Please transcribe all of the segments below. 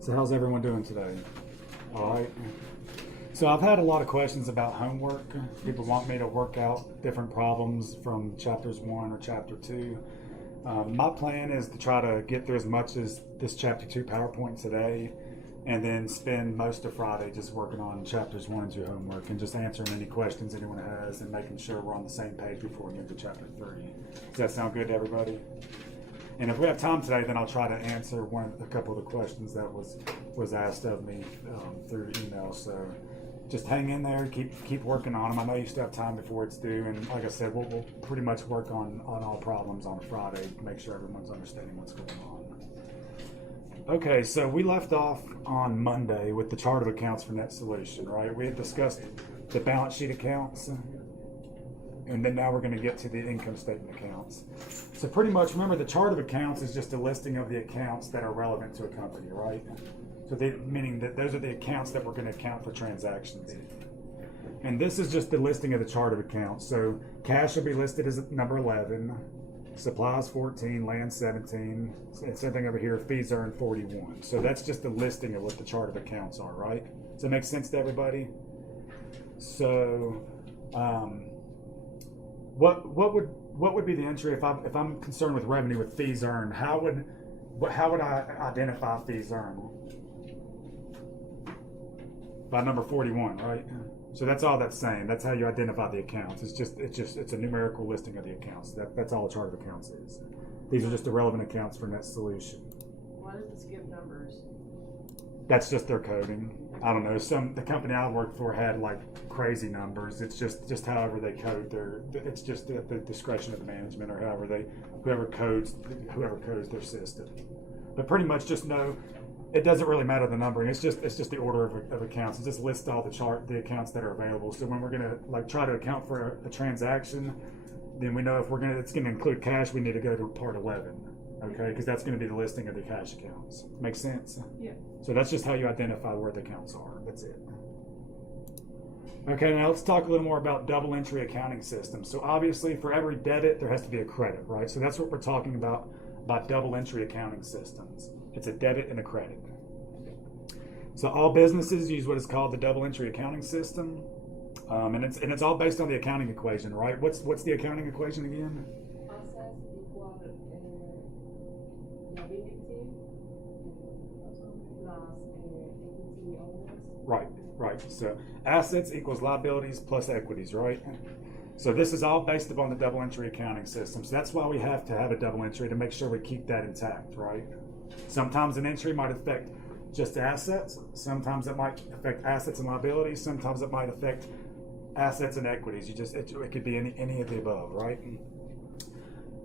So how's everyone doing today? All right. So I've had a lot of questions about homework. People want me to work out different problems from chapters 1 or chapter 2. My plan is to try to get through as much as this chapter 2 PowerPoint today, and then spend most of Friday just working on chapters 1 and 2 homework and just answering any questions anyone has and making sure we're on the same page before we move to chapter 3. Does that sound good to everybody? And if we have time today, then I'll try to answer a couple of the questions that was asked of me through email. So just hang in there, keep working on them. I know you still have time before it's due, and like I said, we'll pretty much work on all problems on Friday to make sure everyone's understanding what's going on. Okay, so we left off on Monday with the chart of accounts for Net Solution, right? We had discussed the balance sheet accounts, and then now we're going to get to the income statement accounts. So pretty much, remember, the chart of accounts is just a listing of the accounts that are relevant to a company, right? So meaning that those are the accounts that we're going to account for transactions in. And this is just the listing of the chart of accounts. So cash will be listed as number 11, supplies 14, land 17, same thing over here, fees earned 41. So that's just the listing of what the chart of accounts are, right? Does that make sense to everybody? So what would be the entry if I'm concerned with revenue with fees earned? How would I identify fees earned? By number 41, right? So that's all that's saying. That's how you identify the accounts. It's a numerical listing of the accounts. That's all a chart of accounts is. These are just the relevant accounts for Net Solution. Why does it skip numbers? That's just their coding. I don't know. The company I worked for had like crazy numbers. It's just however they code it's just at the discretion of the management or whoever codes their system. But pretty much just know it doesn't really matter the numbering. It's just the order of accounts. It just lists all the accounts that are available. So when we're gonna try to account for a transaction, then we know if it's gonna include cash, we need to go to part 11. Okay, because that's going to be the listing of the cash accounts. Make sense? Yeah. So that's just how you identify where the accounts are. That's it. Okay, now let's talk a little more about double entry accounting systems. So obviously for every debit, there has to be a credit, right? So that's what we're talking about double entry accounting systems. It's a debit and a credit. So all businesses use what is called the double entry accounting system. And it's all based on the accounting equation, right? What's the accounting equation again? Right. So assets equals liabilities plus equities, right? So this is all based upon the double entry accounting system. So that's why we have to have a double entry to make sure we keep that intact, right? Sometimes an entry might affect just assets. Sometimes it might affect assets and liabilities. Sometimes it might affect assets and equities. It could be any of the above, right?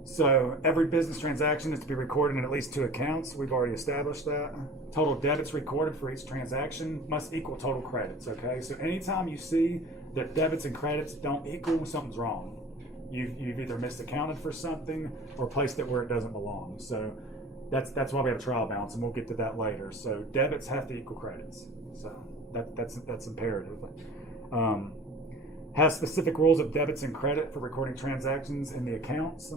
So every business transaction is to be recorded in at least 2 accounts. We've already established that. Total debits recorded for each transaction must equal total credits, okay? So anytime you see that debits and credits don't equal, something's wrong. You've either misaccounted for something or placed it where it doesn't belong. So that's why we have a trial balance, and we'll get to that later. So debits have to equal credits. So that's imperative. Has specific rules of debits and credit for recording transactions in the accounts.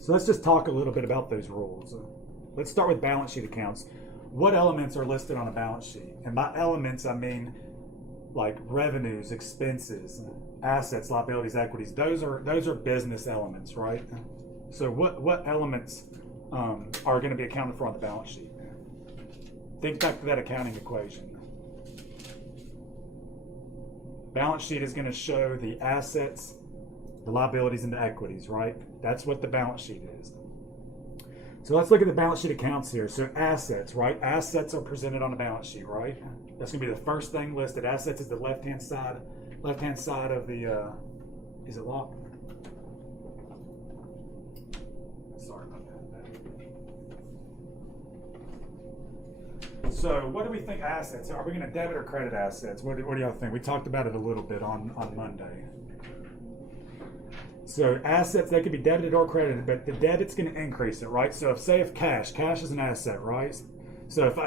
So let's just talk a little bit about those rules. Let's start with balance sheet accounts. What elements are listed on a balance sheet? And by elements, I mean like revenues, expenses, assets, liabilities, equities. Those are business elements, right? So what elements are going to be accounted for on the balance sheet? Think back to that accounting equation. Balance sheet is going to show the assets, the liabilities, and the equities, right? That's what the balance sheet is. So let's look at the balance sheet accounts here. So assets, right? Assets are presented on the balance sheet, right? That's going to be the first thing listed. Assets is the left-hand side of the, is it locked? Sorry about that. So what do we think assets are? Are we going to debit or credit assets? What do y'all think? We talked about it a little bit on Monday. So assets, they could be debited or credited, but the debit's going to increase it, right? So if cash is an asset, right? So if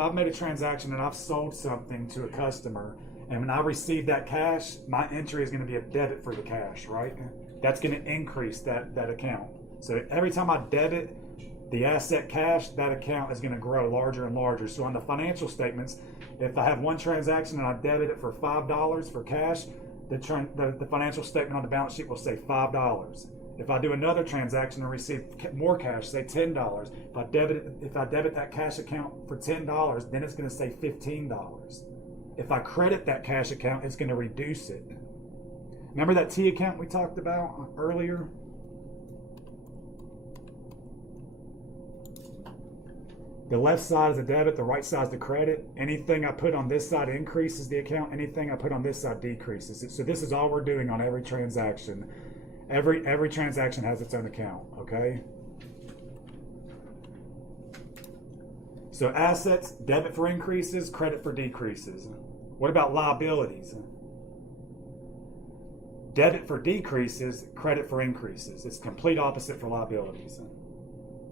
I've made a transaction and I've sold something to a customer, and when I receive that cash, my entry is going to be a debit for the cash, right? That's going to increase that account. So every time I debit the asset cash, that account is going to grow larger and larger. So on the financial statements, if I have one transaction and I debit it for $5 for cash, the financial statement on the balance sheet will say $5. If I do another transaction and receive more cash, say $10, if I debit that cash account for $10, then it's going to say $15. If I credit that cash account, it's going to reduce it. Remember that T account we talked about earlier? The left side is a debit, the right side is the credit. Anything I put on this side increases the account. Anything I put on this side decreases it. So this is all we're doing on every transaction. Every transaction has its own account, okay? So assets, debit for increases, credit for decreases. What about liabilities? Debit for decreases, credit for increases. It's complete opposite for liabilities.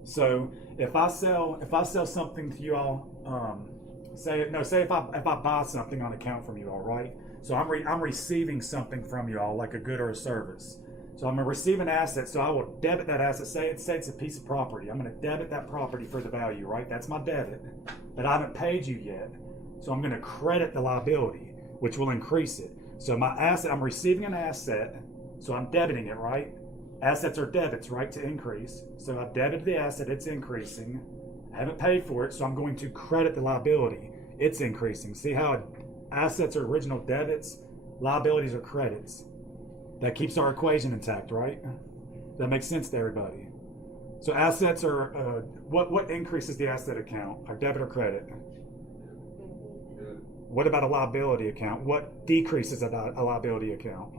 So if I sell something to you all, say if I buy something on account from you all, right? So I'm receiving something from you all, like a good or a service. So I'm going to receive an asset, so I will debit that asset. Say it's a piece of property. I'm going to debit that property for the value, right? That's my debit. But I haven't paid you yet. So I'm going to credit the liability, which will increase it. So my asset, I'm receiving an asset, so I'm debiting it, right? Assets are debits, right, to increase. So I've debited the asset, it's increasing. I haven't paid for it, so I'm going to credit the liability. It's increasing. See how assets are original debits, liabilities are credits. That keeps our equation intact, right? That makes sense to everybody. So assets are, what increases the asset account? Our debit or credit? What about a liability account? What decreases a liability account?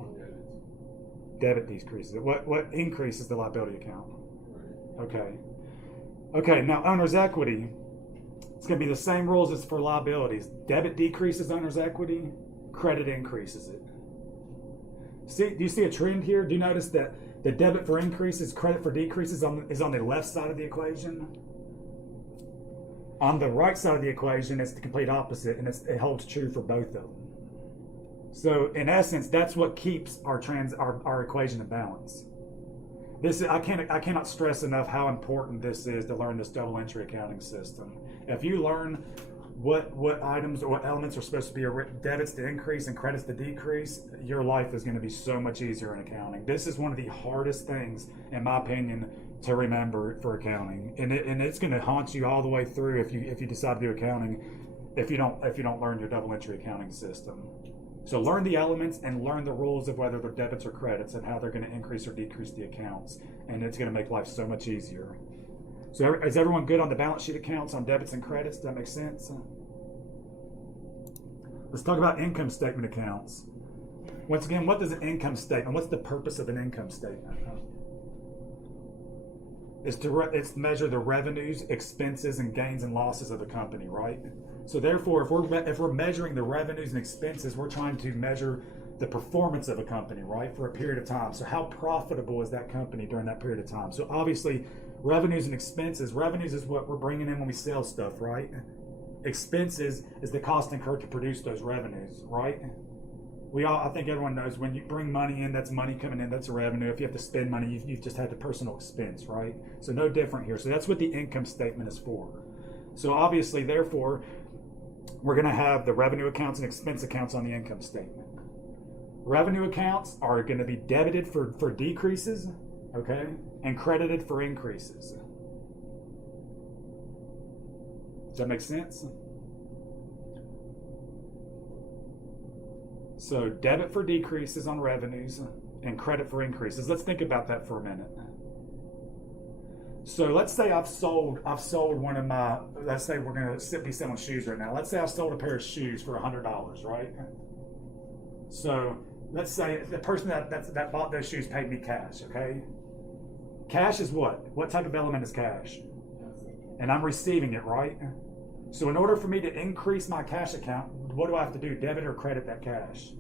Debit decreases it. What increases the liability account? Okay, now owner's equity. It's going to be the same rules as for liabilities. Debit decreases owner's equity, credit increases it. Do you see a trend here? Do you notice that the debit for increases, credit for decreases is on the left side of the equation? On the right side of the equation, it's the complete opposite, and it holds true for both of them. So in essence, that's what keeps our equation in balance. I cannot stress enough how important this is to learn this double entry accounting system. If you learn what items or what elements are supposed to be debits to increase and credits to decrease, your life is going to be so much easier in accounting. This is one of the hardest things, in my opinion, to remember for accounting, and it's going to haunt you all the way through if you decide to do accounting, if you don't learn your double entry accounting system. So learn the elements and learn the rules of whether they're debits or credits and how they're going to increase or decrease the accounts, and it's going to make life so much easier. So is everyone good on the balance sheet accounts on debits and credits? Does that make sense? Let's talk about income statement accounts. Once again, what does an income statement? What's the purpose of an income statement? It's to measure the revenues, expenses, and gains and losses of a company, right? So therefore, if we're measuring the revenues and expenses, we're trying to measure the performance of a company, right, for a period of time. So how profitable is that company during that period of time? So obviously, revenues and expenses. Revenues is what we're bringing in when we sell stuff, right? Expenses is the cost incurred to produce those revenues, right? I think everyone knows when you bring money in, that's money coming in, that's a revenue. If you have to spend money, you've just had the personal expense, right? So no different here. So that's what the income statement is for. So obviously, therefore, we're going to have the revenue accounts and expense accounts on the income statement. Revenue accounts are going to be debited for decreases, okay, and credited for increases. Does that make sense? So debit for decreases on revenues and credit for increases. Let's think about that for a minute. So let's say I've sold one of my, let's say we're going to be selling shoes right now. Let's say I sold a pair of shoes for $100, right? So let's say the person that bought those shoes paid me cash, okay? Cash is what? What type of element is cash? And I'm receiving it, right? So in order for me to increase my cash account, what do I have to do? Debit or credit that cash?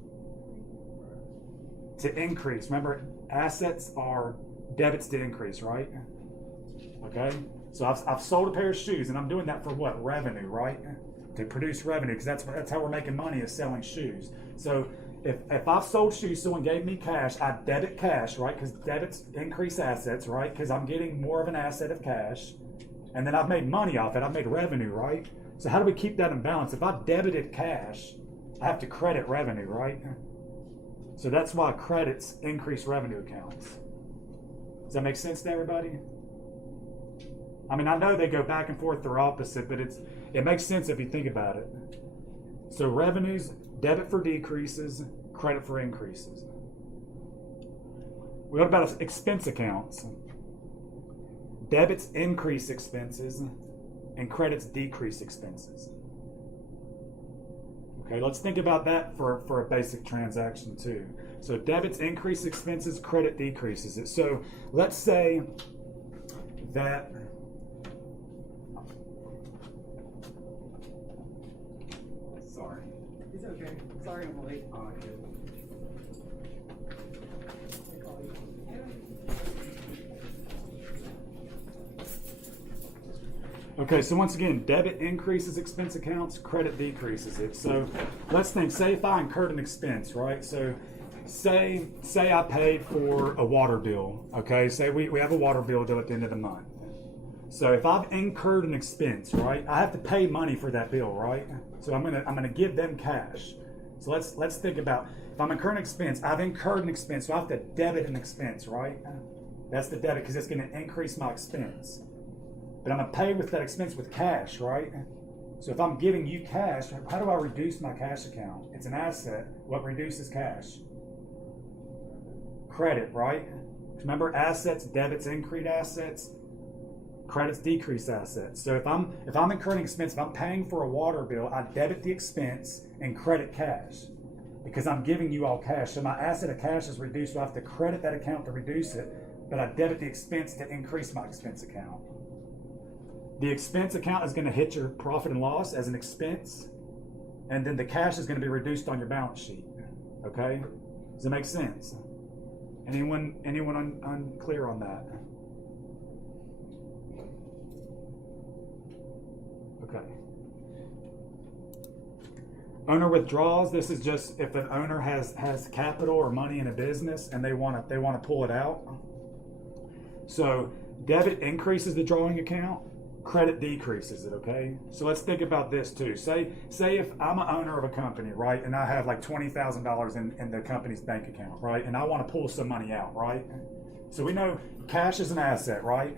To increase. Remember, assets are debits to increase, right? Okay? So I've sold a pair of shoes, and I'm doing that for what? Revenue, right? To produce revenue, because that's how we're making money, is selling shoes. So if I've sold shoes, someone gave me cash, I debit cash, right? Because debits increase assets, right? Because I'm getting more of an asset of cash. And then I've made money off it. I've made revenue, right? So how do we keep that in balance? If I've debited cash, I have to credit revenue, right? So that's why credits increase revenue accounts. Does that make sense to everybody? I mean, I know they go back and forth, they're opposite, but it makes sense if you think about it. So revenues, debit for decreases, credit for increases. What about expense accounts? Debits increase expenses and credits decrease expenses. Okay, let's think about that for a basic transaction too. So debits increase expenses, credit decreases it. So let's say that sorry. It's okay. Sorry I'm late. Okay, so once again, debit increases expense accounts, credit decreases it. So let's think, say if I incurred an expense, right? So say I paid for a water bill, okay? Say we have a water bill due at the end of the month. So if I've incurred an expense, right? I have to pay money for that bill, right? So I'm gonna give them cash. So let's think about, if I'm incurring an expense, I've incurred an expense, so I have to debit an expense, right? That's the debit because it's gonna increase my expense. But I'm going to pay with that expense with cash, right? So if I'm giving you cash, how do I reduce my cash account? It's an asset. What reduces cash? Credit, right? Remember, assets, debits increase assets, credits decrease assets. So if I'm incurring expense, if I'm paying for a water bill, I debit the expense and credit cash because I'm giving you all cash. So my asset of cash is reduced, so I have to credit that account to reduce it, but I debit the expense to increase my expense account. The expense account is going to hit your profit and loss as an expense, and then the cash is going to be reduced on your balance sheet. Okay? Does it make sense? Anyone unclear on that? Okay. Owner withdrawals. This is just if an owner has capital or money in a business and they want to pull it out. So debit increases the drawing account. Credit decreases it, okay? So let's think about this too. Say if I'm an owner of a company, right, and I have like $20,000 in the company's bank account, right, and I want to pull some money out, right? So we know cash is an asset, right?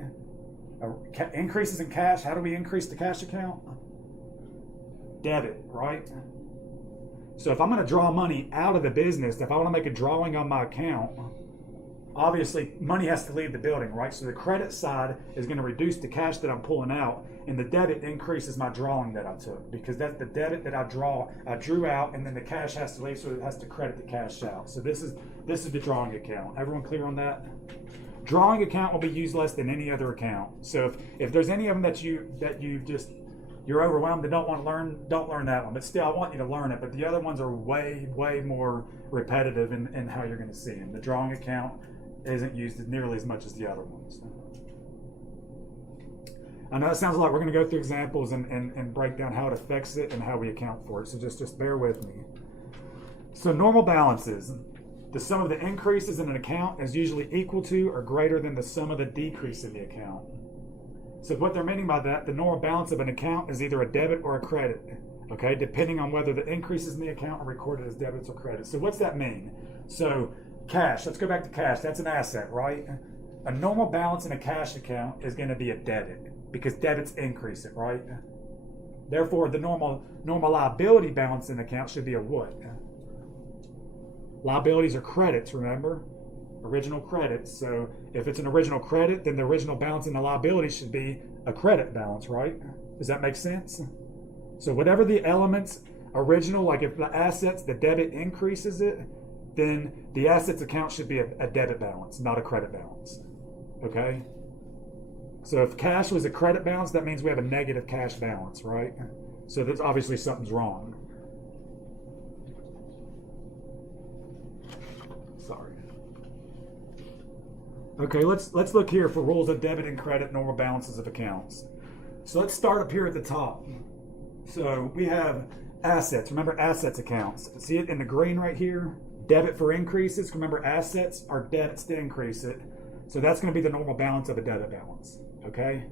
Increases in cash, how do we increase the cash account? Debit, right? So if I'm going to draw money out of the business, if I want to make a drawing on my account, obviously, money has to leave the building, right? So the credit side is going to reduce the cash that I'm pulling out, and the debit increases my drawing that I took because that's the debit that I drew out, and then the cash has to leave, so it has to credit the cash out. So this is the drawing account. Everyone clear on that? Drawing account will be used less than any other account. So if there's any of them that you're overwhelmed and don't want to learn, don't learn that one. But still, I want you to learn it. But the other ones are way more repetitive in how you're going to see them. The drawing account isn't used nearly as much as the other ones. I know it sounds a lot. We're going to go through examples and break down how it affects it and how we account for it. So just bear with me. So normal balances. The sum of the increases in an account is usually equal to or greater than the sum of the decrease in the account. So what they're meaning by that, the normal balance of an account is either a debit or a credit, okay, depending on whether the increases in the account are recorded as debits or credits. So what's that mean? So cash, let's go back to cash. That's an asset, right? A normal balance in a cash account is going to be a debit because debits increase it, right? Therefore, the normal liability balance in an account should be a what? Liabilities are credits, remember? Original credits. So if it's an original credit, then the original balance in the liability should be a credit balance, right? Does that make sense? So whatever the elements original, like if the assets, the debit increases it, then the assets account should be a debit balance, not a credit balance. Okay? So if cash was a credit balance, that means we have a negative cash balance, right? So that's obviously something's wrong. Sorry. Okay, let's look here for rules of debit and credit, normal balances of accounts. So let's start up here at the top. So we have assets. Remember assets accounts. See it in the green right here? Debit for increases. Remember assets are debits to increase it. So that's going to be the normal balance of a debit balance. Okay?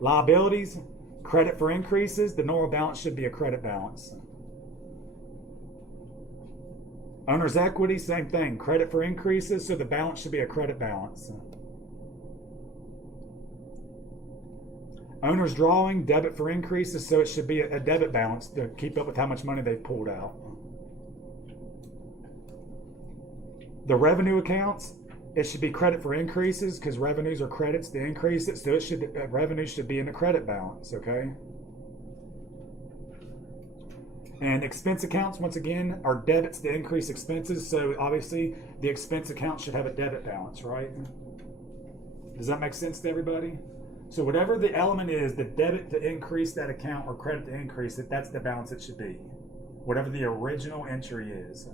Liabilities, credit for increases, the normal balance should be a credit balance. Owner's equity, same thing. Credit for increases, so the balance should be a credit balance. Owner's drawing, debit for increases, so it should be a debit balance to keep up with how much money they've pulled out. The revenue accounts, it should be credit for increases because revenues are credits to increase it, so revenue should be in the credit balance, okay? And expense accounts, once again, are debits to increase expenses, so obviously the expense account should have a debit balance, right? Does that make sense to everybody? So whatever the element is, the debit to increase that account or credit to increase it, that's the balance it should be. Whatever the original entry is.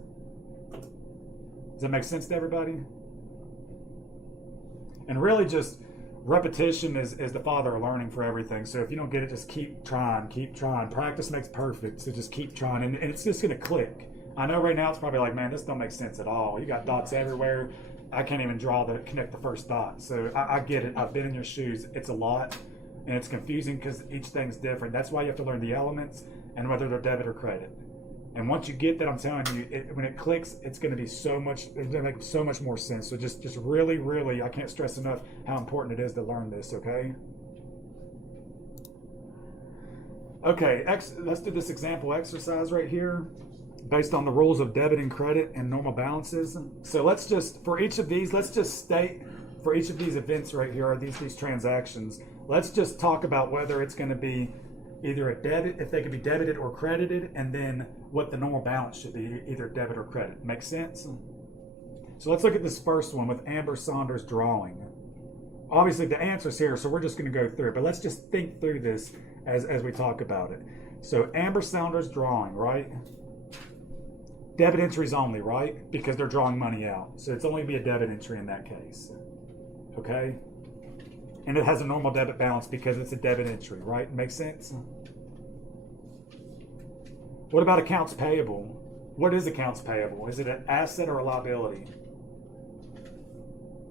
Does that make sense to everybody? And really just repetition is the father of learning for everything. So if you don't get it, just keep trying, keep trying. Practice makes perfect, so just keep trying. And it's just going to click. I know right now it's probably like, man, this don't make sense at all. You got dots everywhere. I can't even connect the first dot. So I get it. I've been in your shoes. It's a lot, and it's confusing because each thing's different. That's why you have to learn the elements and whether they're debit or credit. And once you get that, I'm telling you, when it clicks, it's going to be so much. It's going to make so much more sense. So just really, really, I can't stress enough how important it is to learn this. Okay. Okay. Let's do this example exercise right here, based on the rules of debit and credit and normal balances. So let's just, for each of these, let's just state for each of these events right here, or these transactions, let's just talk about whether it's going to be either a debit, if they can be debited or credited, and then what the normal balance should be, either debit or credit. Make sense? So let's look at this first one with Amber Saunders drawing. Obviously the answer's here, so we're just going to go through it, but let's just think through this as we talk about it. So Amber Saunders drawing, right? Debit entries only, right? Because they're drawing money out. So it's only be a debit entry in that case. Okay? And it has a normal debit balance because it's a debit entry, right? Makes sense? What about accounts payable? What is accounts payable? Is it an asset or a liability?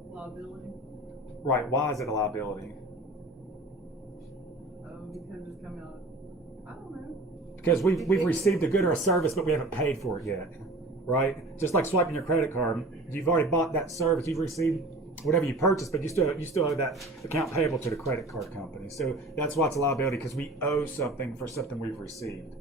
Liability. Right. Why is it a liability? Because it's coming out. I don't know. Because we've received a good or a service, but we haven't paid for it yet, right? Just like swiping your credit card, you've already bought that service, you've received whatever you purchased, but you still owe that account payable to the credit card company. So that's why it's a liability, because we owe something for something we've received.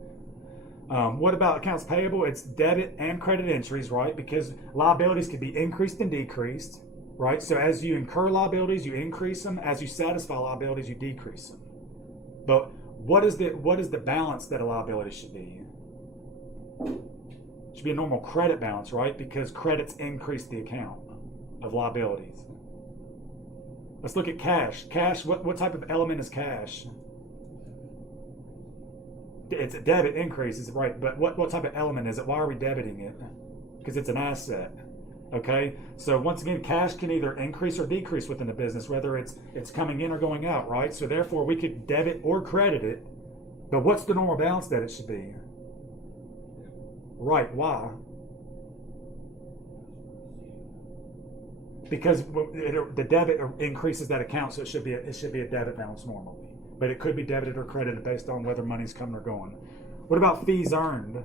What about accounts payable? It's debit and credit entries, right? Because liabilities can be increased and decreased, right? So as you incur liabilities, you increase them. As you satisfy liabilities, you decrease them. But what is the balance that a liability should be? It should be a normal credit balance, right? Because credits increase the account of liabilities. Let's look at cash. Cash, what type of element is cash? It's a debit increases, right? But what type of element is it? Why are we debiting it? Because it's an asset. Okay? So once again, cash can either increase or decrease within the business, whether it's coming in or going out, right? So therefore, we could debit or credit it. But what's the normal balance that it should be? Right, why? Because the debit increases that account, so it should be a debit balance normally. But it could be debited or credited based on whether money's coming or going. What about fees earned?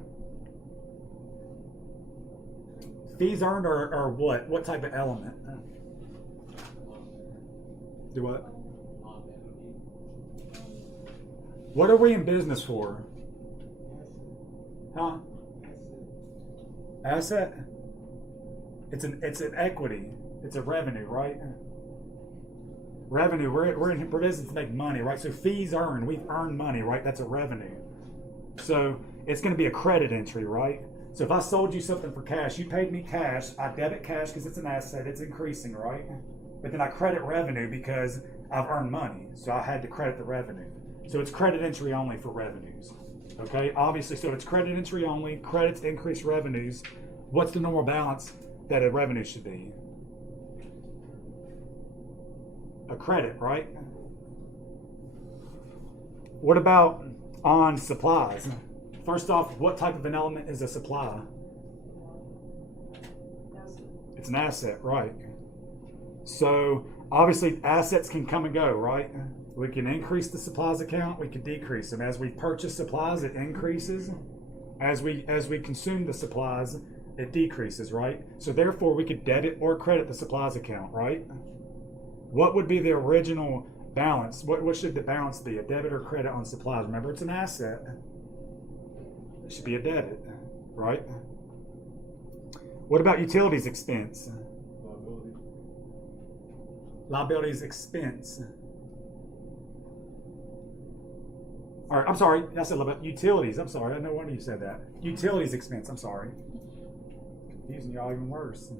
Fees earned are what? What type of element? Do what? What are we in business for? Huh? Asset? It's an equity. It's a revenue, right? Revenue. We're in business to make money, right? So fees earned. We've earned money, right? That's a revenue. So it's going to be a credit entry, right? So if I sold you something for cash, you paid me cash. I debit cash because it's an asset. It's increasing, right? But then I credit revenue because I've earned money. So I had to credit the revenue. So it's credit entry only for revenues. Okay, obviously, so it's credit entry only, credits increase revenues. What's the normal balance that a revenue should be? A credit, right? What about on supplies? First off, what type of an element is a supply? It's an asset, right? So obviously assets can come and go, right? We can increase the supplies account, we can decrease them. As we purchase supplies, it increases. As we consume the supplies, it decreases, right? So therefore, we could debit or credit the supplies account, right? What would be the original balance? What should the balance be? A debit or credit on supplies? Remember, it's an asset. It should be a debit, right? What about utilities expense? Liabilities expense. Or, I'm sorry, I said about utilities. I'm sorry, I know wonder you said that. Utilities expense, I'm sorry. Confusing y'all even worse.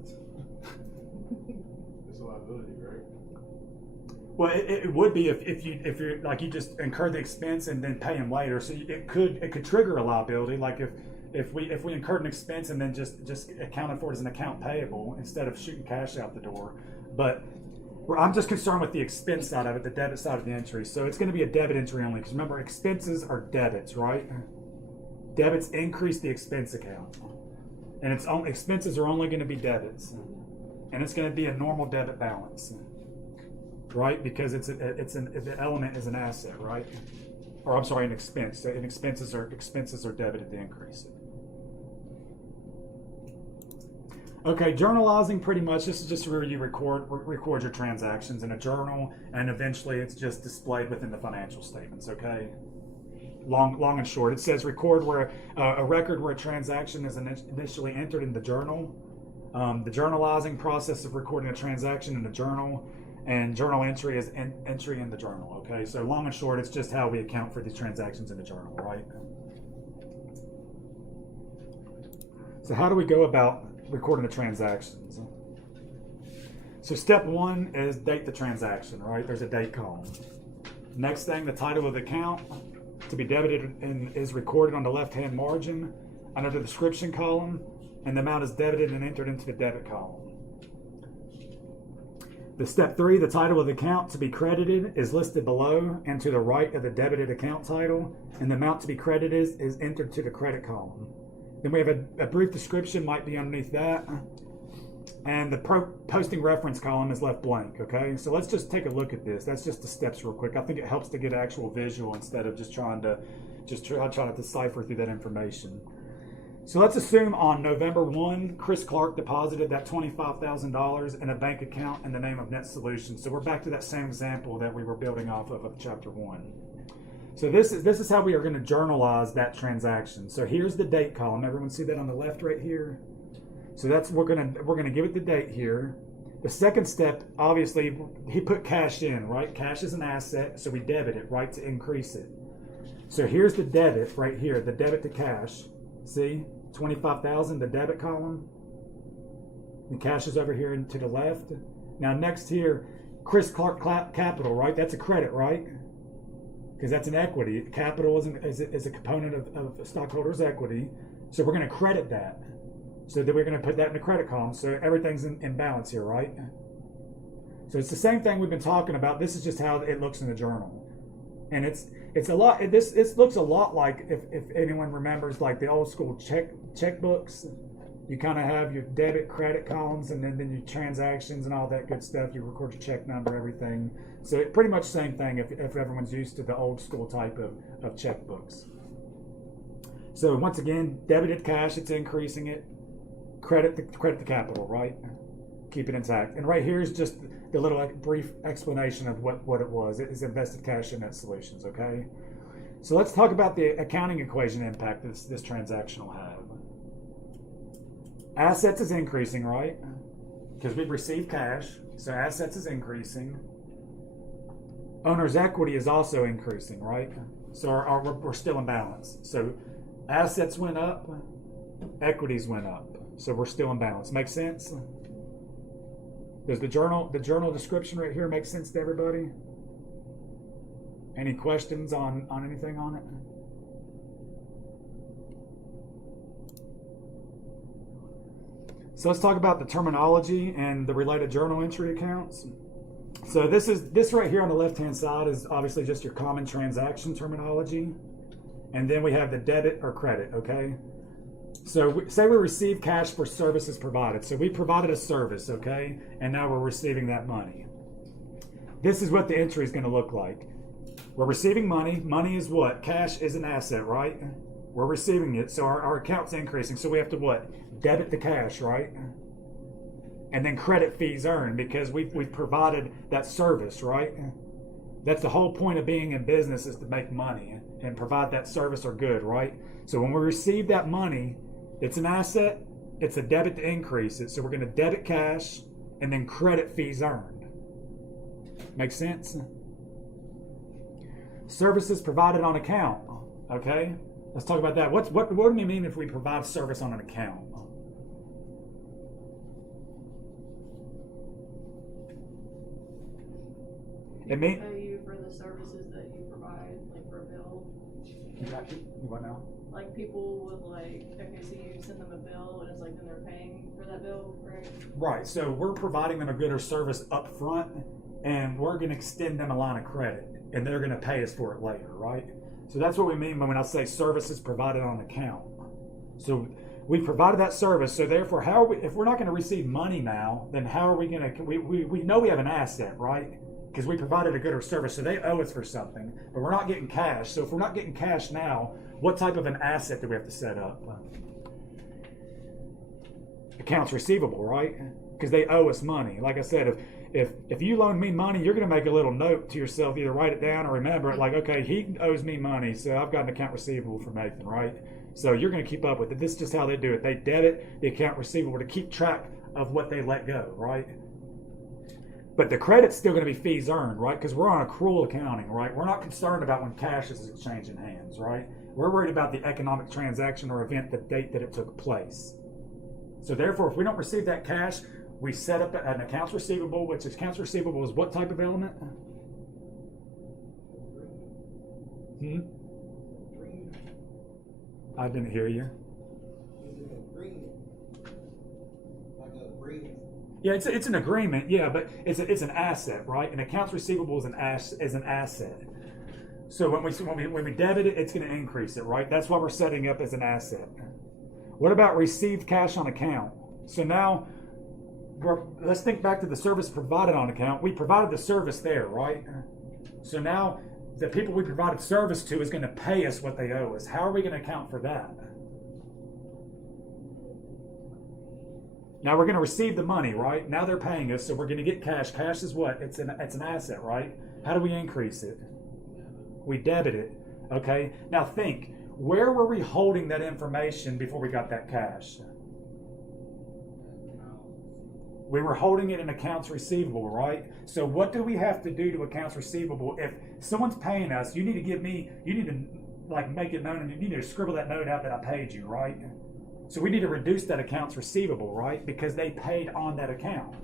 It's a liability, right? Well, it would be if you're like you just incur the expense and then pay them later. So it could trigger a liability. Like if we incurred an expense and then just accounted for it as an account payable instead of shooting cash out the door. But I'm just concerned with the expense side of it, the debit side of the entry. So it's going to be a debit entry only because remember, expenses are debits, right? Debits increase the expense account, and expenses are only going to be debits, and it's going to be a normal debit balance, right? Because the element is an asset, right? Or I'm sorry, an expense. So expenses are debited to increase it. Okay, journalizing pretty much, this is just where you record your transactions in a journal, and eventually it's just displayed within the financial statements, okay? Long and short. It says record where a record where a transaction is initially entered in the journal. The journalizing process of recording a transaction in the journal, and journal entry is entry in the journal, okay? So long and short, it's just how we account for these transactions in the journal, right? So how do we go about recording the transactions? So step one is date the transaction, right? There's a date column. Next thing, the title of the account to be debited is recorded on the left-hand margin under the description column, and the amount is debited and entered into the debit column. The step three, the title of the account to be credited is listed below and to the right of the debited account title, and the amount to be credited is entered to the credit column. Then we have a brief description might be underneath that. And the posting reference column is left blank, okay? So let's just take a look at this. That's just the steps real quick. I think it helps to get actual visual instead of just trying to decipher through that information. So let's assume on November 1, Chris Clark deposited that $25,000 in a bank account in the name of Net Solutions. So we're back to that same example that we were building off of chapter 1. So this is how we are going to journalize that transaction. So here's the date column. Everyone see that on the left right here? So that's we're gonna give it the date here. The second step, obviously, he put cash in, right? Cash is an asset, so we debit it, right, to increase it. So here's the debit right here, the debit to cash. See, 25,000, the debit column. The cash is over here and to the left. Now next here, Chris Clark Capital, right? That's a credit, right? Because that's an equity. Capital is a component of stockholders' equity. So we're going to credit that. So then we're going to put that in the credit column. So everything's in balance here, right? So it's the same thing we've been talking about. This is just how it looks in the journal. And it's a lot. This looks a lot like if anyone remembers like the old school checkbooks. You kind of have your debit, credit columns, and then your transactions and all that good stuff. You record your check number, everything. So pretty much same thing if everyone's used to the old school type of checkbooks. So once again, debited cash, it's increasing it. Credit the capital, right? Keep it intact. And right here is just the little brief explanation of what it was. It is invested cash in Net Solutions, okay? So let's talk about the accounting equation impact this transaction will have. Assets is increasing, right? Because we've received cash, so assets is increasing. Owner's equity is also increasing, right? So we're still in balance. So assets went up, equities went up. So we're still in balance. Make sense? Does the journal description right here make sense to everybody? Any questions on anything on it? So let's talk about the terminology and the related journal entry accounts. So this right here on the left-hand side is obviously just your common transaction terminology. And then we have the debit or credit, okay? So say we receive cash for services provided. So we provided a service, okay? And now we're receiving that money. This is what the entry is going to look like. We're receiving money. Money is what? Cash is an asset, right? We're receiving it, so our account's increasing. So we have to what? Debit the cash, right? And then credit fees earned because we've provided that service, right? That's the whole point of being in business, is to make money and provide that service or good, right? So when we receive that money, it's an asset, it's a debit to increase it. So we're going to debit cash and then credit fees earned. Make sense? Services provided on account. Okay, let's talk about that. What do you mean if we provide service on an account? It mean Pay you for the services that you provide, like for a bill. What now? Like people would like, okay, so you send them a bill and it's like then they're paying for that bill, right? Right. So we're providing them a good or service up front, and we're going to extend them a line of credit, and they're going to pay us for it later, right? So that's what we mean when I say services provided on account. So we provided that service. So therefore, how are we? If we're not going to receive money now, then how are we going to? We know we have an asset, right? Because we provided a good or service, so they owe us for something, but we're not getting cash. So if we're not getting cash now, what type of an asset do we have to set up? Accounts receivable, right? Because they owe us money. Like I said, if you loan me money, you're going to make a little note to yourself, either write it down or remember it. Like, okay, he owes me money, so I've got an account receivable from Nathan, right? So you're going to keep up with it. This is just how they do it. They debit the account receivable to keep track of what they let go, right? But the credit's still going to be fees earned, right? Because we're on accrual accounting, right? We're not concerned about when cash is exchanging hands, right? We're worried about the economic transaction or event, the date that it took place. So therefore, if we don't receive that cash, we set up an accounts receivable, which is accounts receivable is what type of element? I didn't hear you. Yeah, it's an agreement. Yeah, but it's an asset, right? An accounts receivable is an asset. So when we debit it, it's going to increase it, right? That's why we're setting up as an asset. What about received cash on account? So now, let's think back to the service provided on account. We provided the service there, right? So now the people we provided service to is going to pay us what they owe us. How are we going to account for that? Now we're going to receive the money, right? Now they're paying us, so we're going to get cash. Cash is what? It's an asset, right? How do we increase it? We debit it. Okay. Now think, where were we holding that information before we got that cash? We were holding it in accounts receivable, right? So what do we have to do to accounts receivable? If someone's paying us, you need to like make it known, and you need to scribble that note out that I paid you, right? So we need to reduce that accounts receivable, right? Because they paid on that account.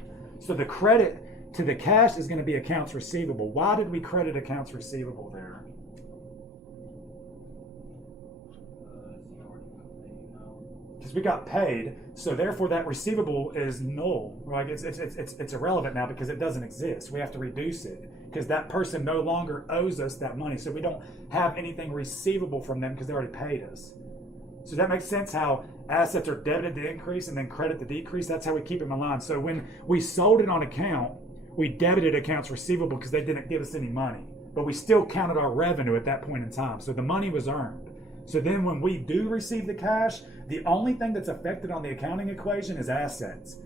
So the credit to the cash is going to be accounts receivable. Why did we credit accounts receivable there? Because we got paid, so therefore that receivable is null, right? It's irrelevant now because it doesn't exist. We have to reduce it because that person no longer owes us that money. So we don't have anything receivable from them because they already paid us. So that makes sense how assets are debited to increase and then credit to decrease. That's how we keep them in line. So when we sold it on account, we debited accounts receivable because they didn't give us any money, but we still counted our revenue at that point in time. So the money was earned. So then when we do receive the cash, the only thing that's affected on the accounting equation is assets.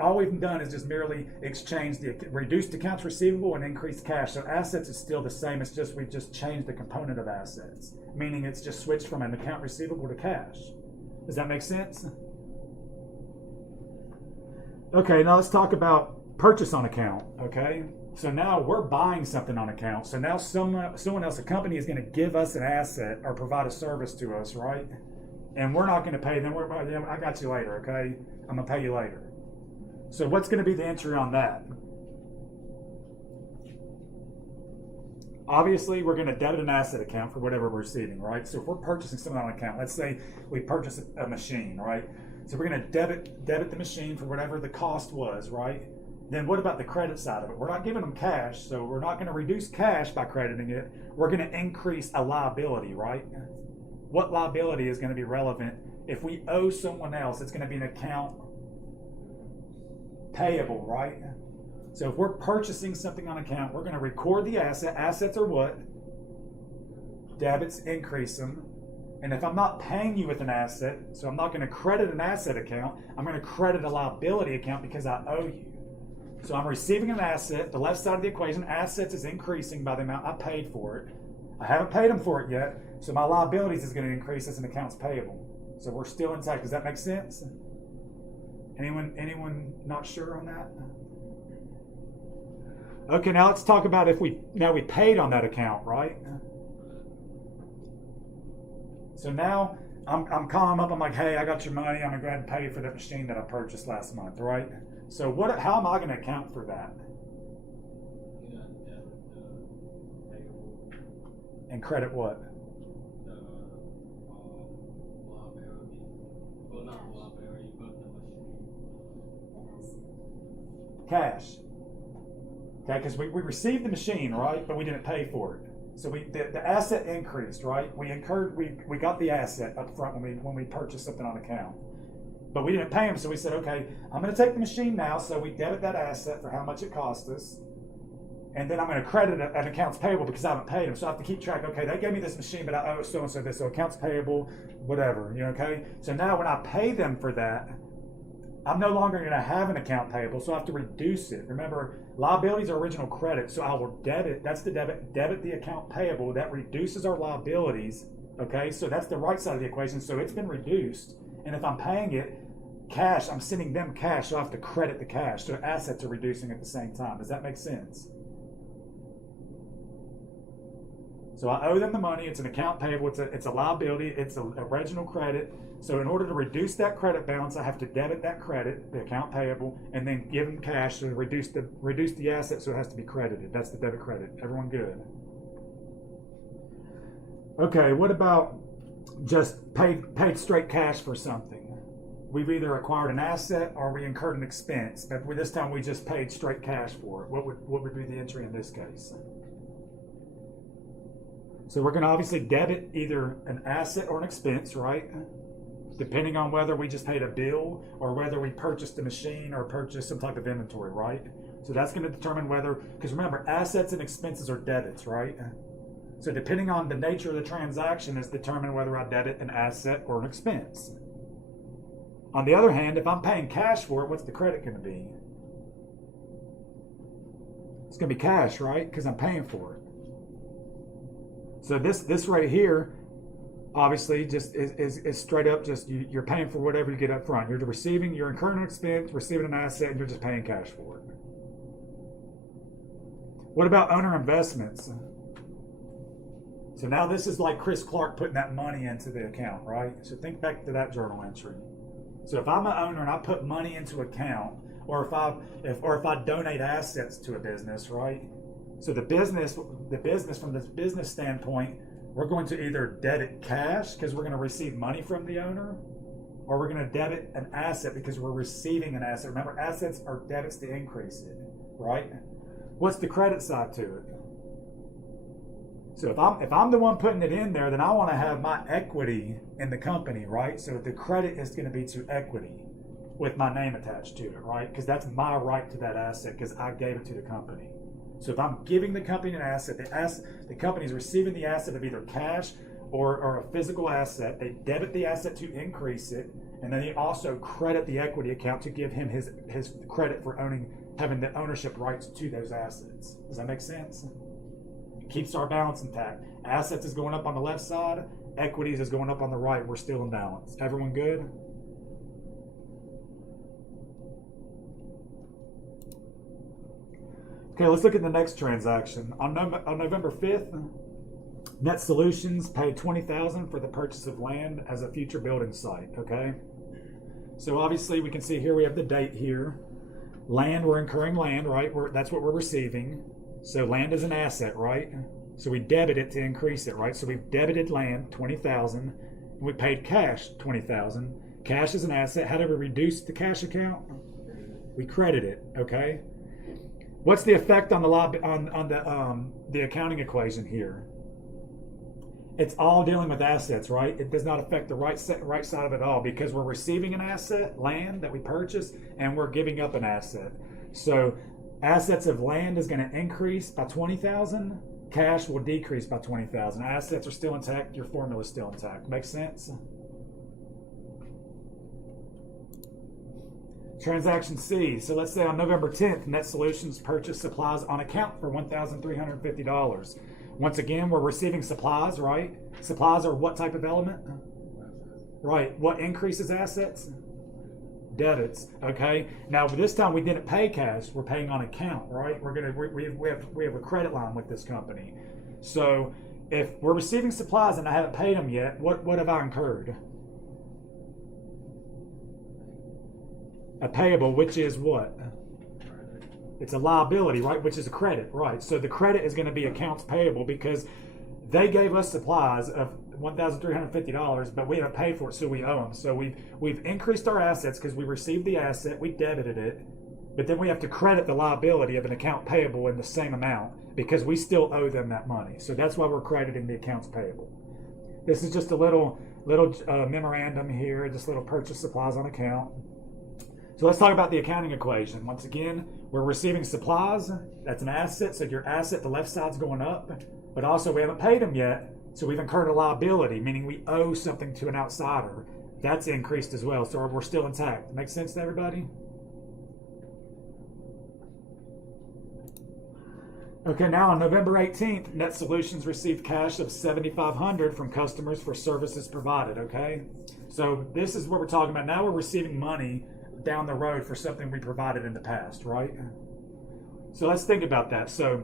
All we've done is just merely exchange the reduced accounts receivable and increased cash. So assets is still the same. It's just we've just changed the component of assets, meaning it's just switched from an account receivable to cash. Does that make sense? Okay, now let's talk about purchase on account. Okay, so now we're buying something on account. So now someone else, a company, is going to give us an asset or provide a service to us, right? And we're not going to pay them. I got you later, okay? I'm going to pay you later. So what's going to be the entry on that? Obviously, we're going to debit an asset account for whatever we're receiving, right? So if we're purchasing something on account, let's say we purchase a machine, right? So we're going to debit the machine for whatever the cost was, right? Then what about the credit side of it? We're not giving them cash, so we're not going to reduce cash by crediting it. We're going to increase a liability, right? What liability is going to be relevant? If we owe someone else, it's going to be an account payable, right? So if we're purchasing something on account, we're going to record the asset. Assets are what? debits increase them. And if I'm not paying you with an asset, so I'm not going to credit an asset account, I'm going to credit a liability account because I owe you. So I'm receiving an asset. The left side of the equation, assets, is increasing by the amount I paid for it. I haven't paid them for it yet, so my liabilities is going to increase as an accounts payable. So we're still intact. Does that make sense? Anyone not sure on that? Okay, now let's talk about if we paid on that account, right? So now I'm calling them up. I'm like, hey, I got your money. I'm gonna go ahead and pay you for that machine that I purchased last month, right? So how am I gonna account for that? And credit what? Cash. Okay, because we received the machine, right? But we didn't pay for it. So the asset increased, right? We got the asset up front when we purchased something on account. But we didn't pay him, so we said, okay, I'm going to take the machine now, so we debit that asset for how much it cost us. And then I'm going to credit an accounts payable because I haven't paid them. So I have to keep track, okay, they gave me this machine, but I owe so-and-so this, so accounts payable, whatever, okay? So now when I pay them for that, I'm no longer going to have an account payable, so I have to reduce it. Remember, liabilities are original credit, so I will debit the account payable. That reduces our liabilities, okay? So that's the right side of the equation, so it's been reduced. And if I'm paying it cash, I'm sending them cash, so I have to credit the cash. So assets are reducing at the same time. Does that make sense? So I owe them the money. It's an account payable. It's a liability. It's an original credit. So in order to reduce that credit balance, I have to debit that credit, the account payable, and then give them cash to reduce the asset. So it has to be credited. That's the debit credit. Everyone good? Okay. What about just paid straight cash for something? We've either acquired an asset or we incurred an expense, but this time we just paid straight cash for it. What would be the entry in this case? So we're going to obviously debit either an asset or an expense, right? Depending on whether we just paid a bill or whether we purchased a machine or purchased some type of inventory, right? So that's going to determine whether, because remember, assets and expenses are debits, right? So depending on the nature of the transaction is determine whether I debit an asset or an expense. On the other hand, if I'm paying cash for it, what's the credit going to be? It's going to be cash, right? Because I'm paying for it. So this right here, obviously, just is straight up just you're paying for whatever you get up front. You're incurring an expense, receiving an asset, and you're just paying cash for it. What about owner investments? So now this is like Chris Clark putting that money into the account, right? So think back to that journal entry. So if I'm an owner and I put money into account, or if I donate assets to a business, right? So the business from this business standpoint, we're going to either debit cash because we're going to receive money from the owner, or we're going to debit an asset because we're receiving an asset. Remember, assets are debits to increase it, right? What's the credit side to it? So if I'm the one putting it in there, then I want to have my equity in the company, right? So the credit is going to be to equity with my name attached to it, right? Because that's my right to that asset because I gave it to the company. So if I'm giving the company an asset, the company is receiving the asset of either cash or a physical asset. They debit the asset to increase it, and then they also credit the equity account to give him his credit for having the ownership rights to those assets. Does that make sense? It keeps our balance intact. Assets is going up on the left side, equities is going up on the right. We're still in balance. Everyone good? Okay, let's look at the next transaction. On November 5th, Net Solutions paid $20,000 for the purchase of land as a future building site, okay? So obviously we can see here we have the date here. Land, we're incurring land, right? That's what we're receiving. So land is an asset, right? So we debit it to increase it, right? So we've debited land, $20,000. We paid cash, $20,000. Cash is an asset. How do we reduce the cash account? We credit it, okay? What's the effect on the accounting equation here? It's all dealing with assets, right? It does not affect the right side of it all because we're receiving an asset, land that we purchased, and we're giving up an asset. So assets of land is going to increase by $20,000, cash will decrease by 20,000. Assets are still intact, your formula is still intact. Makes sense? Transaction C. So let's say on November 10th, Net Solutions purchased supplies on account for $1,350. Once again, we're receiving supplies, right? Supplies are what type of element? Right. What increases assets? Debits. Okay. Now this time we didn't pay cash. We're paying on account, right? We have a credit line with this company. So if we're receiving supplies and I haven't paid them yet, what have I incurred? A payable, which is what? It's a liability, right? Which is a credit, right? So the credit is going to be accounts payable because they gave us supplies of $1,350, but we haven't paid for it, so we owe them. So we've increased our assets because we received the asset, we debited it, but then we have to credit the liability of an account payable in the same amount because we still owe them that money. So that's why we're crediting the accounts payable. This is just a little memorandum here, just little purchase supplies on account. So let's talk about the accounting equation. Once again, we're receiving supplies. That's an asset. So your asset, the left side's going up. But also we haven't paid them yet. So we've incurred a liability, meaning we owe something to an outsider. That's increased as well. So we're still intact. Make sense to everybody? Okay, now on November 18th, Net Solutions received cash of $7,500 from customers for services provided, okay? So this is what we're talking about. Now we're receiving money down the road for something we provided in the past, right? So let's think about that. So,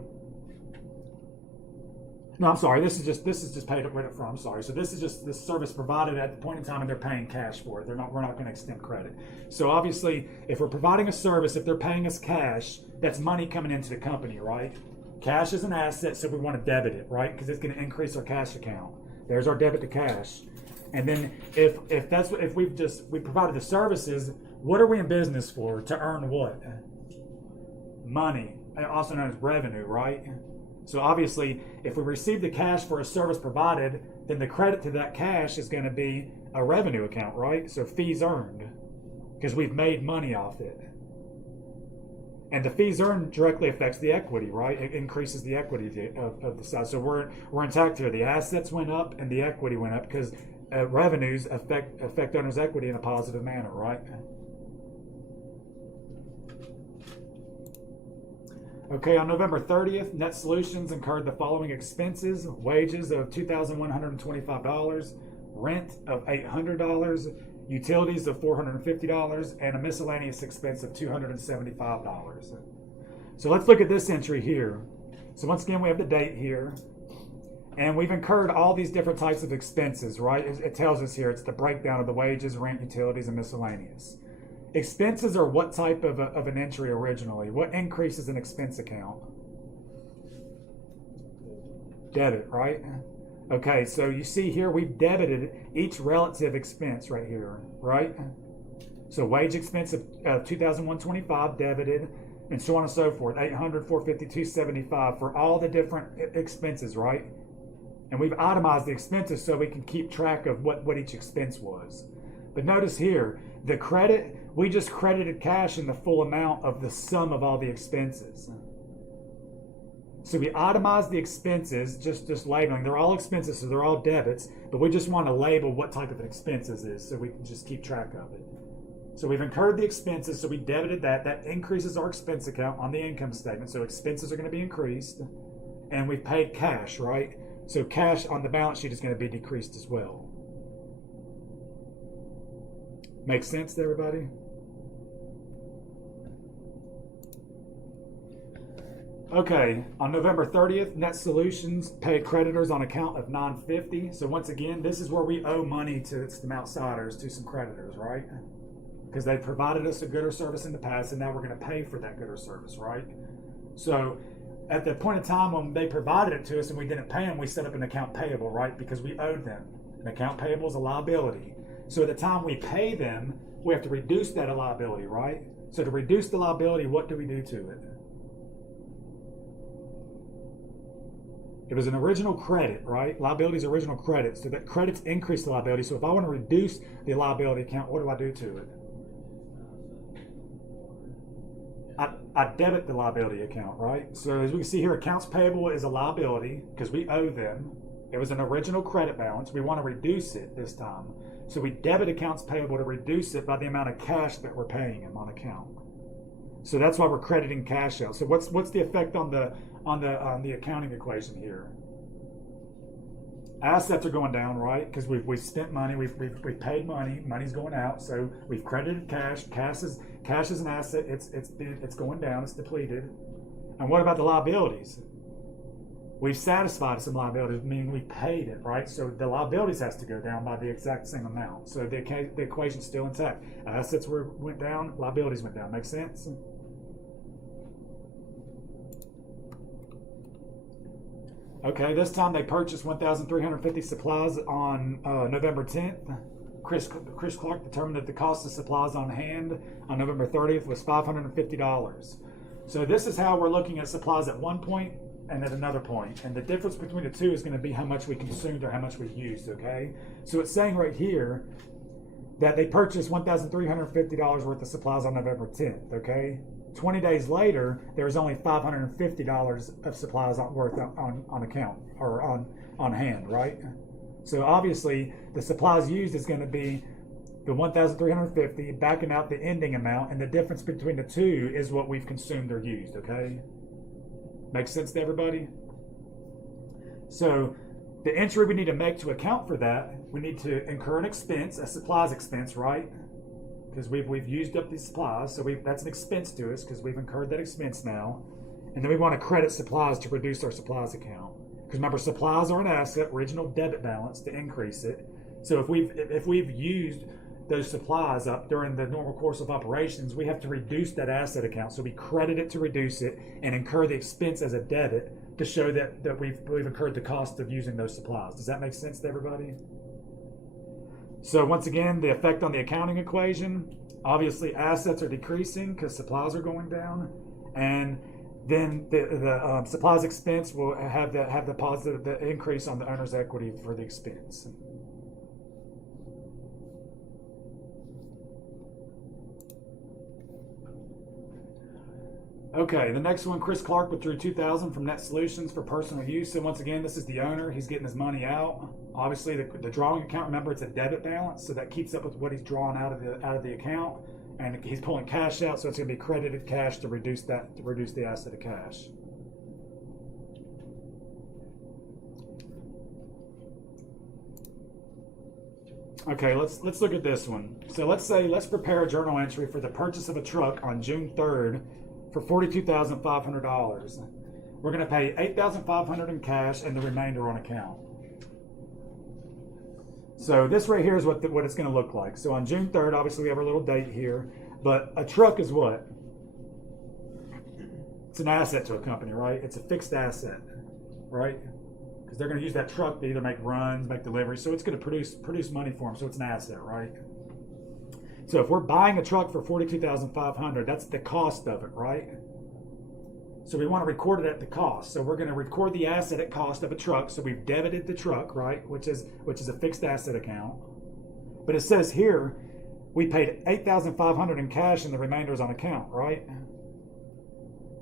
no, I'm sorry. This is just paid right up front. I'm sorry. So this is just the service provided at the point in time, and they're paying cash for it. We're not going to extend credit. So obviously, if we're providing a service, if they're paying us cash, that's money coming into the company, right? Cash is an asset, so we want to debit it, right? Because it's going to increase our cash account. There's our debit to cash. And then if we provided the services, what are we in business for? To earn what? Money, also known as revenue, right? So obviously, if we receive the cash for a service provided, then the credit to that cash is going to be a revenue account, right? So fees earned, because we've made money off it. And the fees earned directly affects the equity, right? It increases the equity of the size. So we're intact here. The assets went up and the equity went up because revenues affect owners' equity in a positive manner, right? Okay, on November 30th, Net Solutions incurred the following expenses: wages of $2,125, rent of $800, utilities of $450, and a miscellaneous expense of $275. So let's look at this entry here. So once again, we have the date here, and we've incurred all these different types of expenses, right? It tells us here, it's the breakdown of the wages, rent, utilities, and miscellaneous. Expenses are what type of an entry originally? What increases an expense account? Debit, right? Okay, so you see here we've debited each relative expense right here, right? So wage expense of $2,125 debited, and so on and so forth. $800, $450, $275 for all the different expenses, right? And we've itemized the expenses so we can keep track of what each expense was. But notice here, the credit, we just credited cash in the full amount of the sum of all the expenses. So we itemize the expenses, just labeling. They're all expenses, so they're all debits, but we just want to label what type of an expense this is so we can just keep track of it. So we've incurred the expenses, so we debited that. That increases our expense account on the income statement. So expenses are going to be increased, and we've paid cash, right? So cash on the balance sheet is going to be decreased as well. Make sense to everybody? Okay, on November 30th, Net Solutions paid creditors on account of $950. So once again, this is where we owe money to some outsiders, to some creditors, right? Because they provided us a good or service in the past, and now we're going to pay for that good or service, right? So at the point in time when they provided it to us and we didn't pay them, we set up an account payable, right? Because we owed them. An account payable is a liability. So at the time we pay them, we have to reduce that liability, right? So to reduce the liability, what do we do to it? It was an original credit, right? Liability is original credit. So that credits increase the liability. So if I want to reduce the liability account, what do I do to it? I debit the liability account, right? So as we can see here, accounts payable is a liability because we owe them. It was an original credit balance. We want to reduce it this time. So we debit accounts payable to reduce it by the amount of cash that we're paying them on account. So that's why we're crediting cash out. So what's the effect on the accounting equation here? Assets are going down, right? Because we've spent money, we've paid money, money's going out. So we've credited cash. Cash is an asset. It's going down. It's depleted. And what about the liabilities? We've satisfied some liabilities, meaning we paid it, right? So the liabilities has to go down by the exact same amount. So the equation's still intact. Assets went down, liabilities went down. Make sense? Okay, this time they purchased 1,350 supplies on November 10th. Chris Clark determined that the cost of supplies on hand on November 30th was $550. So this is how we're looking at supplies at one point and at another point. And the difference between the two is going to be how much we consumed or how much we used, okay? So it's saying right here that they purchased $1,350 worth of supplies on November 10th, okay? 20 days later, there was only $550 of supplies worth on account or on hand, right? So obviously, the supplies used is going to be the 1,350, backing out the ending amount, and the difference between the two is what we've consumed or used, okay? Makes sense to everybody? So the entry we need to make to account for that, we need to incur an expense, a supplies expense, right? Because we've used up these supplies, so that's an expense to us because we've incurred that expense now. And then we want to credit supplies to reduce our supplies account. Because remember, supplies are an asset, original debit balance to increase it. So if we've used those supplies up during the normal course of operations, we have to reduce that asset account. So we credit it to reduce it and incur the expense as a debit to show that we've incurred the cost of using those supplies. Does that make sense to everybody? So once again, the effect on the accounting equation, obviously assets are decreasing because supplies are going down, and then the supplies expense will have the positive the increase on the owner's equity for the expense. Okay, the next one, Chris Clark withdrew $2,000 from Net Solutions for personal use. So once again, this is the owner. He's getting his money out. Obviously, the drawing account, remember, it's a debit balance, so that keeps up with what he's drawing out of the account. And he's pulling cash out, so it's going to be credited cash to reduce the asset of cash. Okay, let's look at this one. So let's prepare a journal entry for the purchase of a truck on June 3rd for $42,500. We're going to pay $8,500 in cash and the remainder on account. So this right here is what it's going to look like. So on June 3rd, obviously we have our little date here, but a truck is what? It's an asset to a company, right? It's a fixed asset, right? Because they're going to use that truck to either make runs, make deliveries, so it's going to produce money for them. So it's an asset, right? So if we're buying a truck for $42,500, that's the cost of it, right? So we want to record it at the cost. So we're going to record the asset at cost of a truck. So we've debited the truck, right, which is a fixed asset account. But it says here we paid $8,500 in cash and the remainder is on account, right?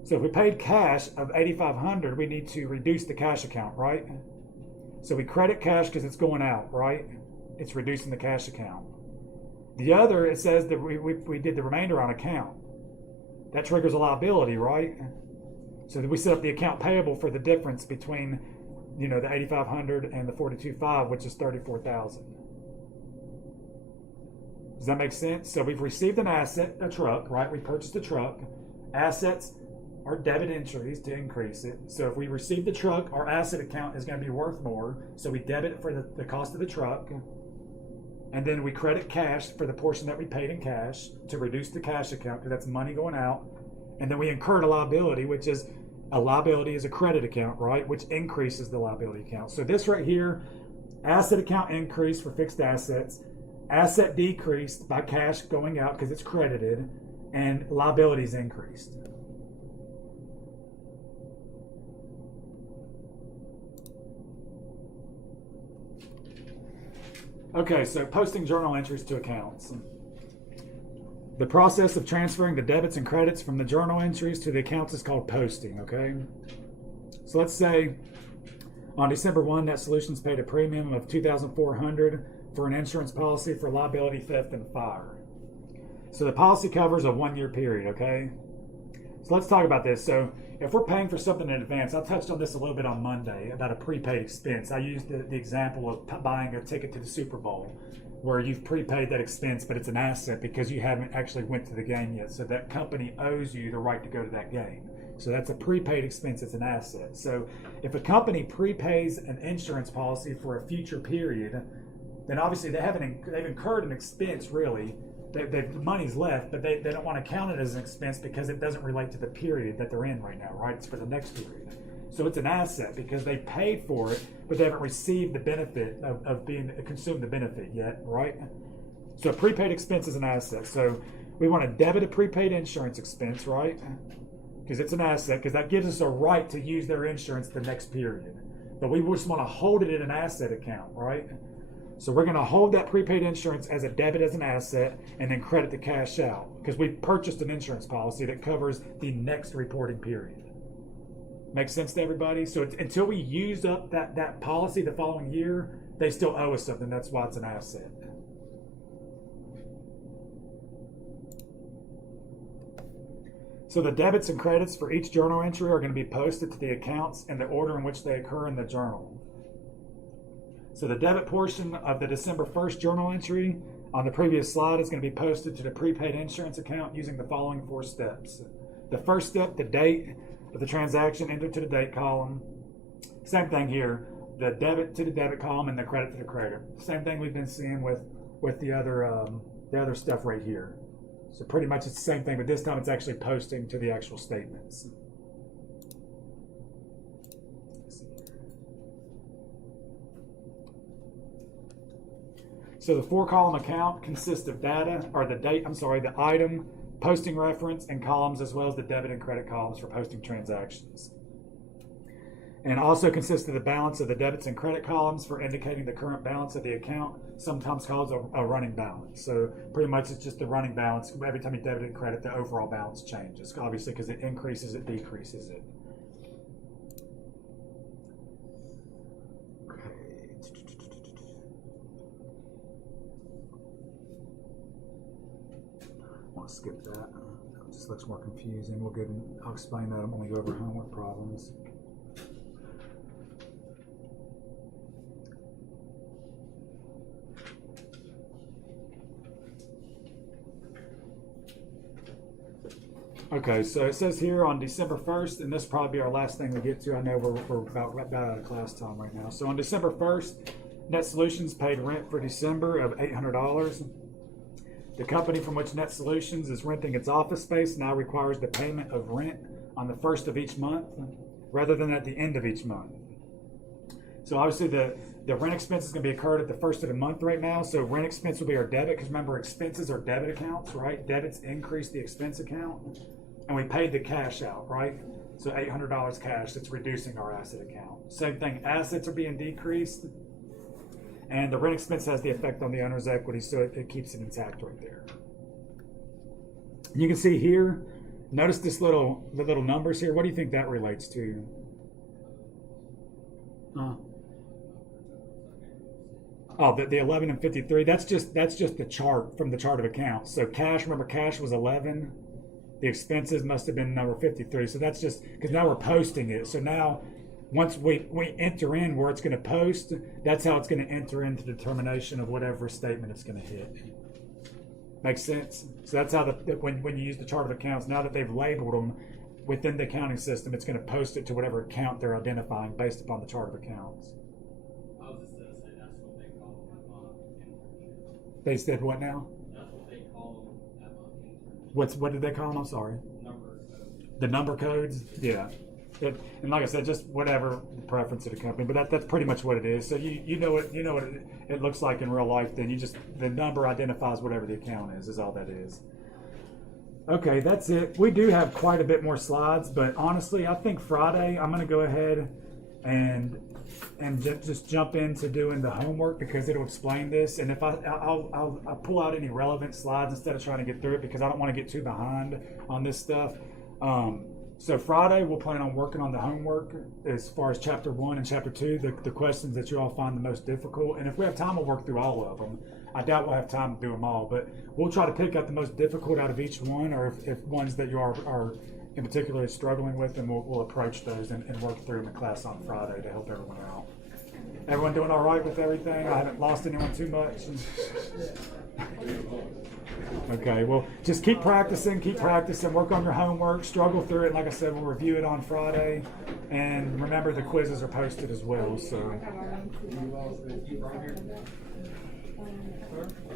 So if we paid cash of $8,500, we need to reduce the cash account, right? So we credit cash because it's going out, right? It's reducing the cash account. The other, it says that we did the remainder on account. That triggers a liability, right? So we set up the account payable for the difference between, the $8,500 and the $42,500, which is $34,000. Does that make sense? So we've received an asset, a truck, right? We purchased a truck. Assets are debit entries to increase it. So if we receive the truck, our asset account is going to be worth more. So we debit it for the cost of the truck. And then we credit cash for the portion that we paid in cash to reduce the cash account because that's money going out. And then we incurred a liability, which is a liability is a credit account, right? Which increases the liability account. So this right here, asset account increased for fixed assets, asset decreased by cash going out because it's credited, and liabilities increased. Okay, so posting journal entries to accounts. The process of transferring the debits and credits from the journal entries to the accounts is called posting, okay? So let's say on December 1, Net Solutions paid a premium of $2,400 for an insurance policy for liability, theft, and fire. So the policy covers a 1-year period, okay? So let's talk about this. So if we're paying for something in advance, I touched on this a little bit on Monday about a prepaid expense. I used the example of buying a ticket to the Super Bowl, where you've prepaid that expense, but it's an asset because you haven't actually went to the game yet. So that company owes you the right to go to that game. So that's a prepaid expense, it's an asset. So if a company prepays an insurance policy for a future period, then obviously they've incurred an expense really. The money's left, but they don't want to count it as an expense because it doesn't relate to the period that they're in right now, right? It's for the next period. So it's an asset because they paid for it, but they haven't received the benefit of being consumed the benefit yet, right? So a prepaid expense is an asset. So we want to debit a prepaid insurance expense, right? Because it's an asset, because that gives us a right to use their insurance the next period. But we just want to hold it in an asset account, right? So we're going to hold that prepaid insurance as a debit, as an asset, and then credit the cash out because we purchased an insurance policy that covers the next reporting period. Makes sense to everybody? So until we use up that policy the following year, they still owe us something. That's why it's an asset. So the debits and credits for each journal entry are going to be posted to the accounts in the order in which they occur in the journal. So the debit portion of the December 1st journal entry on the previous slide is going to be posted to the prepaid insurance account using the following 4 steps. The first step, the date of the transaction entered to the date column. Same thing here, the debit to the debit column and the credit to the credit. Same thing we've been seeing with the other stuff right here. So pretty much it's the same thing, but this time it's actually posting to the actual statements. So the 4-column account consists of the item, posting reference, and columns, as well as the debit and credit columns for posting transactions. And also consists of the balance of the debits and credit columns for indicating the current balance of the account, sometimes called a running balance. So pretty much it's just the running balance. Every time you debit and credit, the overall balance changes, obviously, because it increases, it decreases it. Skip that. It just looks more confusing. I'll explain that when we go over homework problems. Okay, so it says here on December 1st, and this will probably be our last thing we get to. I know we're about out of class time right now. So on December 1st, Net Solutions paid rent for December of $800. The company from which Net Solutions is renting its office space now requires the payment of rent on the 1st of each month rather than at the end of each month. So obviously the rent expense is going to be incurred at the 1st of the month right now. So rent expense will be our debit because remember expenses are debit accounts, right? Debits increase the expense account and we paid the cash out, right? So $800 cash, that's reducing our asset account. Same thing, assets are being decreased. And the rent expense has the effect on the owner's equity, so it keeps it intact right there. You can see here, notice the little numbers here. What do you think that relates to? Oh, the 11 and 53. That's just the chart from the chart of accounts. So cash, remember cash was 11. The expenses must have been number 53. So that's just because now we're posting it. So now, once we enter in where it's going to post, that's how it's going to enter into determination of whatever statement it's going to hit. Makes sense? So that's how when you use the chart of accounts, now that they've labeled them within the accounting system, it's going to post it to whatever account they're identifying based upon the chart of accounts. I was just going to say that's what they call them. They said what now? That's what they call them. What did they call them? I'm sorry. Number codes. The number codes? Yeah. And like I said, just whatever the preference of the company, but that's pretty much what it is. So you know what it looks like in real life. Then the number identifies whatever the account is all that is. Okay, that's it. We do have quite a bit more slides, but honestly, I think Friday I'm going to go ahead and and just jump into doing the homework because it'll explain this. And if I'll pull out any relevant slides instead of trying to get through it because I don't want to get too behind on this stuff. So Friday we'll plan on working on the homework as far as chapter 1 and chapter 2, the questions that you all find the most difficult. And if we have time, we'll work through all of them. I doubt we'll have time to do them all, but we'll try to pick out the most difficult out of each one, or if ones that you are in particular struggling with, and we'll approach those and work through them in class on Friday to help everyone out. Everyone doing all right with everything? I haven't lost anyone too much. Okay, well, just keep practicing, work on your homework, struggle through it. Like I said, we'll review it on Friday. And remember, the quizzes are posted as well. So.